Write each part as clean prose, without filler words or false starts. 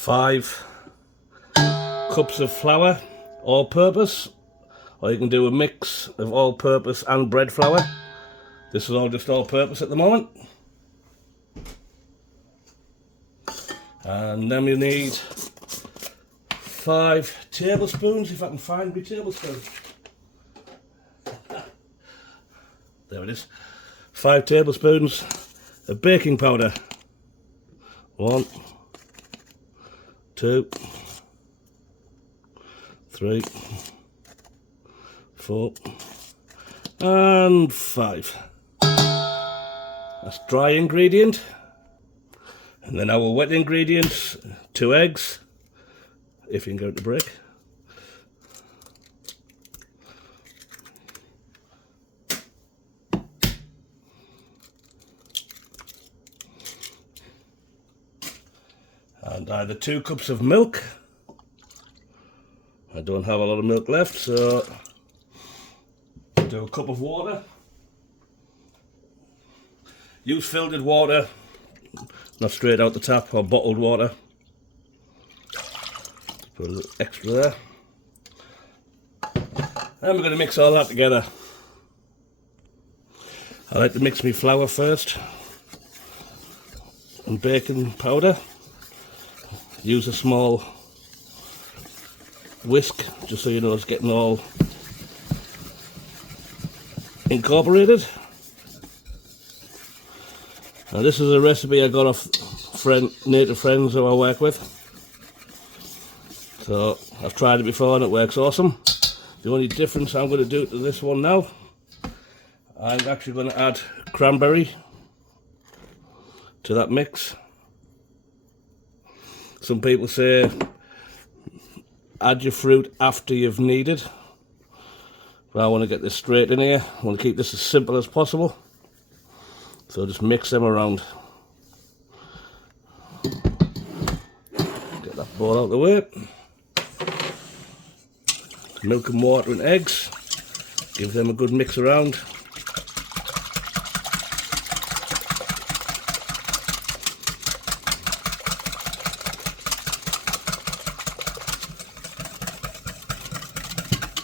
5 cups of flour, all-purpose, or you can do a mix of all-purpose and bread flour. This is all just all-purpose at the moment. And then we need 5 tablespoons, if I can find my tablespoon. There it is. 5 tablespoons of baking powder. 1, 2, 3, 4, and 5. That's dry ingredient. And then our wet ingredients, 2 eggs, if you can go to break. And either 2 cups of milk. I don't have a lot of milk left, so do a cup of water. Use filtered water, not straight out the tap, or bottled water. Put a little extra there. And we're going to mix all that together. I like to mix my flour first and baking powder. Use a small whisk just so you know it's getting all incorporated. Now this is a recipe I got off native friends who I work with. So I've tried it before and it works awesome. The only difference I'm going to do to this one now, I'm actually going to add cranberry to that mix. Some people say add your fruit after you've kneaded. But I want to get this straight in here. I want to keep this as simple as possible. So just mix them around. Get that bowl out of the way. Milk and water and eggs. Give them a good mix around.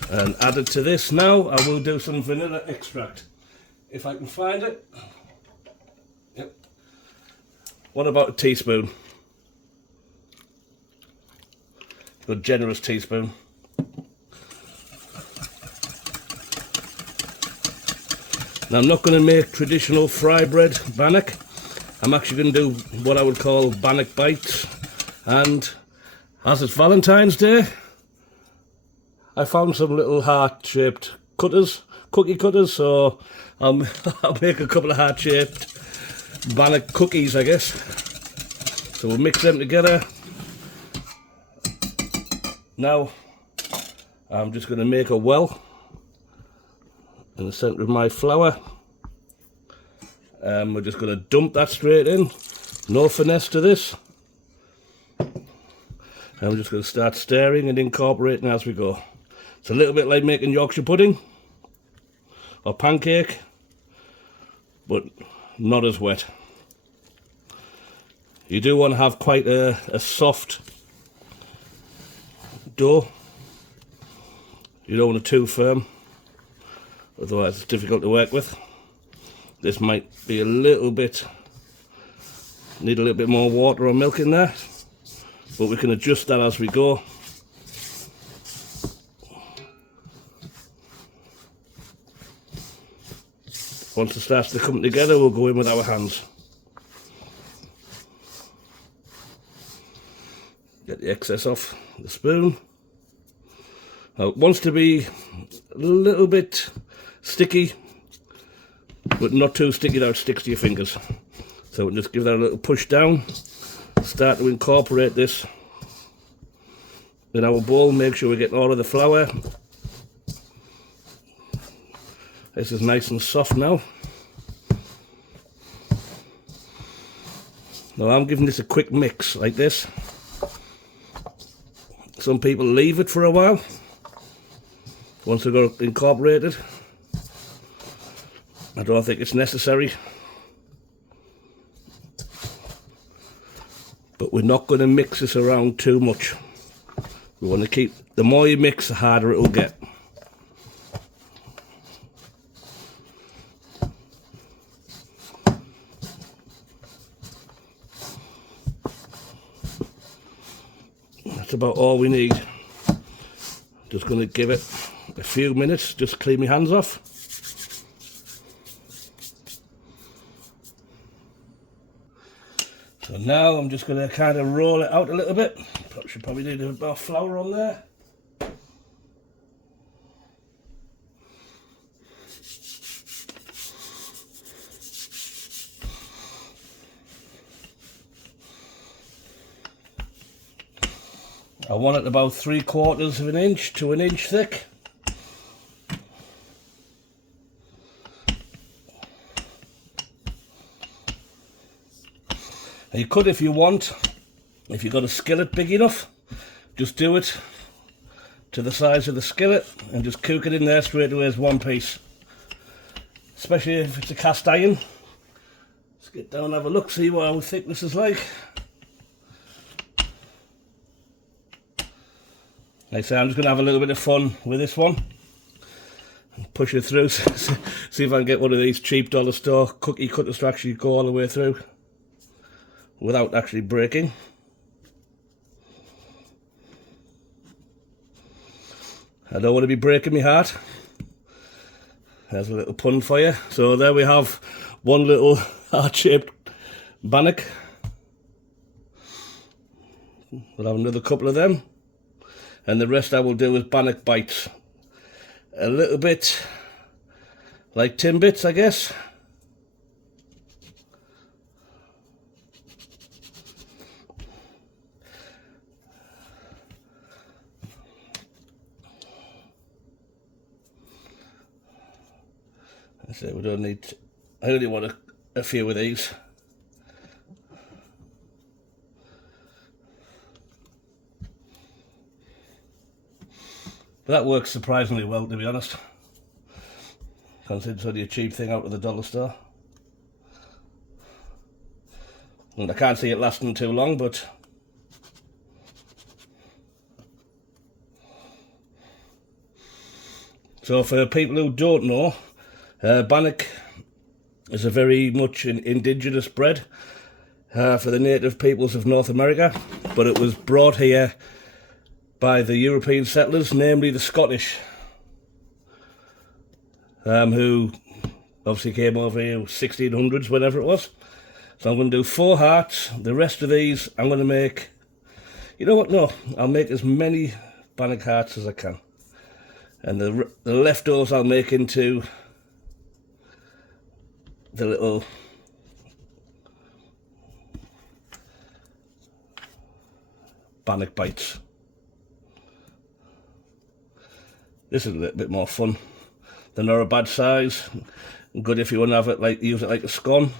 And added to this now, I will do some vanilla extract. If I can find it. Yep. What about a teaspoon? A good generous teaspoon. Now I'm not going to make traditional fry bread bannock. I'm actually going to do what I would call bannock bites. And as it's Valentine's Day, I found some little heart-shaped cookie cutters, so I'll make a couple of heart-shaped bannock cookies, I guess. So we'll mix them together. Now, I'm just going to make a well in the centre of my flour. We're just going to dump that straight in. No finesse to this. And we're just going to start stirring and incorporating as we go. It's a little bit like making Yorkshire pudding or pancake, but not as wet. You do want to have quite a soft dough. You don't want it too firm, otherwise it's difficult to work with. This might be need a little bit more water or milk in there, but we can adjust that as we go. Once it starts to come together, we'll go in with our hands. Get the excess off the spoon. Now it wants to be a little bit sticky, but not too sticky that it sticks to your fingers. So we'll just give that a little push down, start to incorporate this in our bowl. Make sure we're getting all of the flour. This is nice and soft now. Now I'm giving this a quick mix like this. Some people leave it for a while once they've got it incorporated. I don't think it's necessary. but we're not going to mix this around too much. We want to keep, the more you mix, the harder it will get. That's about all we need. Just going to give it a few minutes, just clean my hands off. So now I'm just going to kind of roll it out a little bit. Should probably need a bit more flour on there. I want it about 3/4 of an inch to an inch thick. And you could, if you want, if you've got a skillet big enough, just do it to the size of the skillet and just cook it in there straight away as one piece. Especially if it's a cast iron. Let's get down and have a look, see what our thickness is like. Like I say, I'm just going to have a little bit of fun with this one. And push it through, see if I can get one of these cheap dollar store cookie cutters to actually go all the way through without actually breaking. I don't want to be breaking my heart. There's a little pun for you. So there we have one little heart-shaped bannock. We'll have another couple of them. And the rest I will do is bannock bites. A little bit like Timbits, I guess. So we don't need, I only want a few of these. But that works surprisingly well, to be honest. Considering it's only a cheap thing out of the dollar store. And I can't see it lasting too long, but so for people who don't know, bannock is a very much an indigenous bread for the native peoples of North America, but it was brought here by the European settlers, namely the Scottish, who obviously came over here 1600s, whenever it was. So I'm going to do 4 hearts. The rest of these I'm going to make, you know what, no, I'll make as many bannock hearts as I can. And the leftovers I'll make into the little bannock bites. This is a little bit more fun. They're not a bad size. Good if you want to have it like, use it like a scone.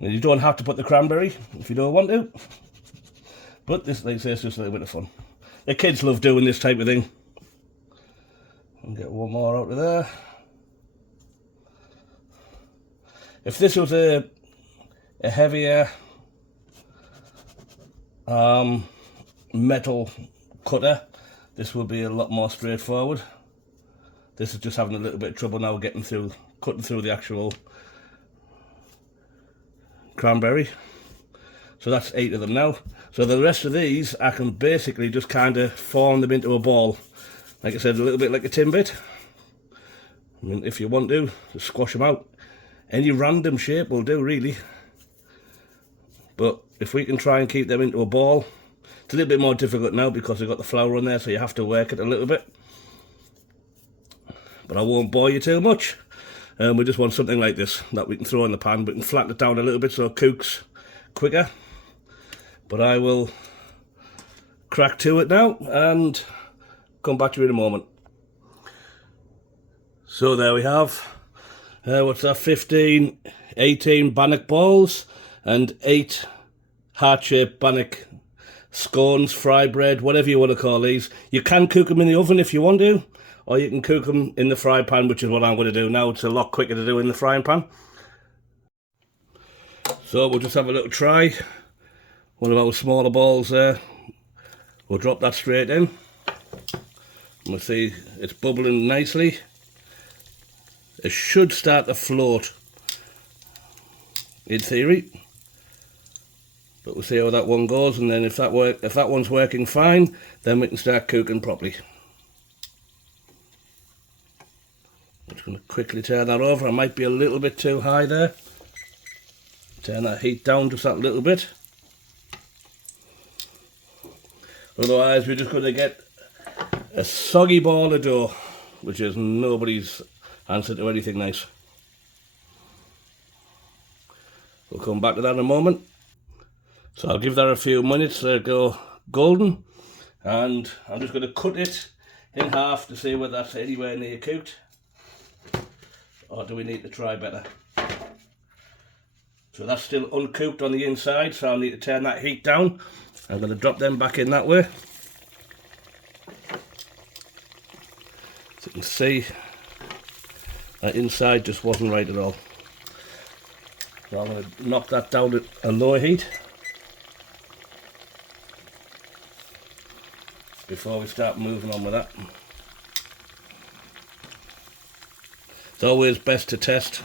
And you don't have to put the cranberry if you don't want to. But this, like I say, it's just a little bit of fun. The kids love doing this type of thing. I'll get one more out of there. If this was a heavier metal cutter, this would be a lot more straightforward. This is just having a little bit of trouble now getting through, cutting through the actual cranberry. So that's 8 of them now. So the rest of these, I can basically just kind of form them into a ball. Like I said, a little bit like a Timbit. I mean, if you want to, just squash them out. Any random shape will do, really. But if we can try and keep them into a ball, it's a little bit more difficult now because we've got the flour on there, so you have to work it a little bit. But I won't bore you too much. We just want something like this that we can throw in the pan. We can flatten it down a little bit so it cooks quicker. But I will crack to it now and come back to you in a moment. So there we have, what's that, 15, 18 bannock balls and 8 heart-shaped bannock scones, fry bread, whatever you want to call these. You can cook them in the oven if you want to, or you can cook them in the fry pan, which is what I'm going to do now. It's a lot quicker to do in the frying pan. So we'll just have a little try. One of our smaller balls there. We'll drop that straight in. And we'll see it's bubbling nicely. It should start to float, in theory. But we'll see how that one goes, and then if that one's working fine, then we can start cooking properly. I'm just going to quickly turn that over. I might be a little bit too high there. Turn that heat down just that little bit. Otherwise, we're just going to get a soggy ball of dough, which is nobody's answer to anything nice. We'll come back to that in a moment. So I'll give that a few minutes to go golden, and I'm just going to cut it in half to see whether that's anywhere near cooked, or do we need to try better. So that's still uncooked on the inside, so I'll need to turn that heat down. I'm going to drop them back in that way. So you can see that inside just wasn't right at all. So I'm going to knock that down at a lower heat before we start moving on with that. It's always best to test.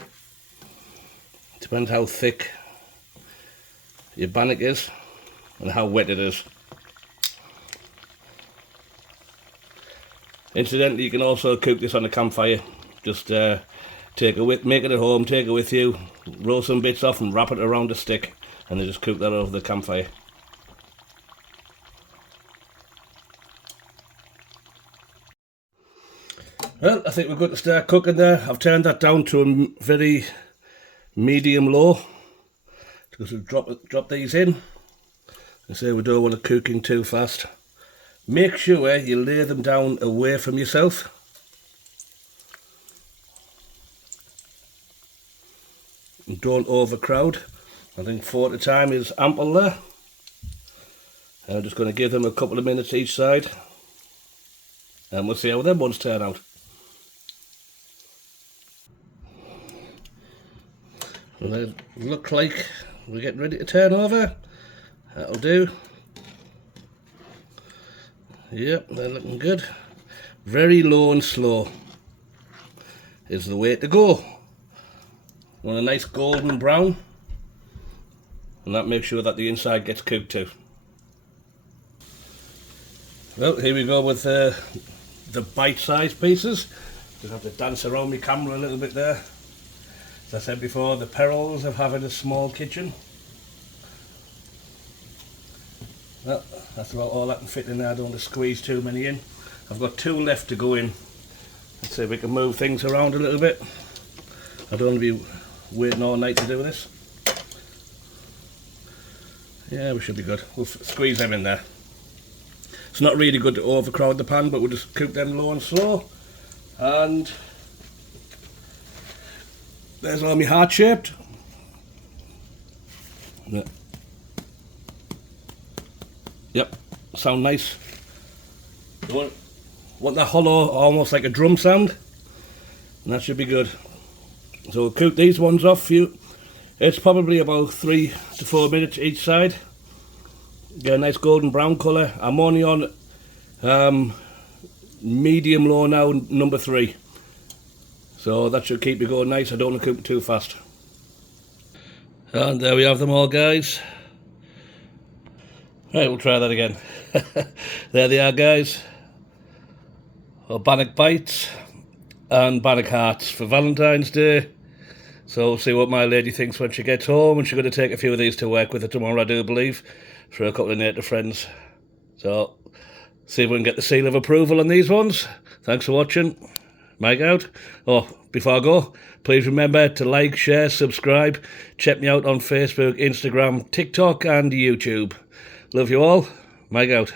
Depends how thick your bannock is and how wet it is. Incidentally, you can also cook this on a campfire. Just make it at home, take it with you, roll some bits off and wrap it around a stick, and then just cook that over the campfire. Well, I think we're good to start cooking there. I've turned that down to a very medium low, because we'll drop these in. And say we don't want it cooking too fast. Make sure you lay them down away from yourself. And don't overcrowd. I think 4 at a time is ample there. I'm just going to give them a couple of minutes each side, and we'll see how them ones turn out. Well, they look like we're getting ready to turn over. That'll do. Yep, they're looking good. Very low and slow is the way to go. Want a nice golden brown, and that makes sure that the inside gets cooked too. Well, here we go with the bite-sized pieces. Just have to dance around my camera a little bit there. As I said before, the perils of having a small kitchen. Well, that's about all I can fit in there. I don't want to squeeze too many in. I've got 2 left to go in. Let's see if we can move things around a little bit. I don't want to be waiting all night to do this. Yeah, we should be good. We'll squeeze them in there. It's not really good to overcrowd the pan, but we'll just cook them low and slow. And there's all my heart-shaped. Yep, sound nice. You want that hollow, almost like a drum sound, and that should be good. So we'll cook these ones off for you. It's probably about 3 to 4 minutes each side. Get a nice golden brown colour. I'm only on medium low now, number 3. So that should keep me going nice. I don't want to cook it too fast. And there we have them all, guys. Right, we'll try that again. There they are, guys. Well, Bannock bites and Bannock hearts for Valentine's Day. So we'll see what my lady thinks when she gets home, and she's going to take a few of these to work with her tomorrow, I do believe, for a couple of native friends. So see if we can get the seal of approval on these ones. Thanks for watching. Mike out. Oh, before I go, please remember to like, share, subscribe. Check me out on Facebook, Instagram, TikTok and YouTube. Love you all. Mike out.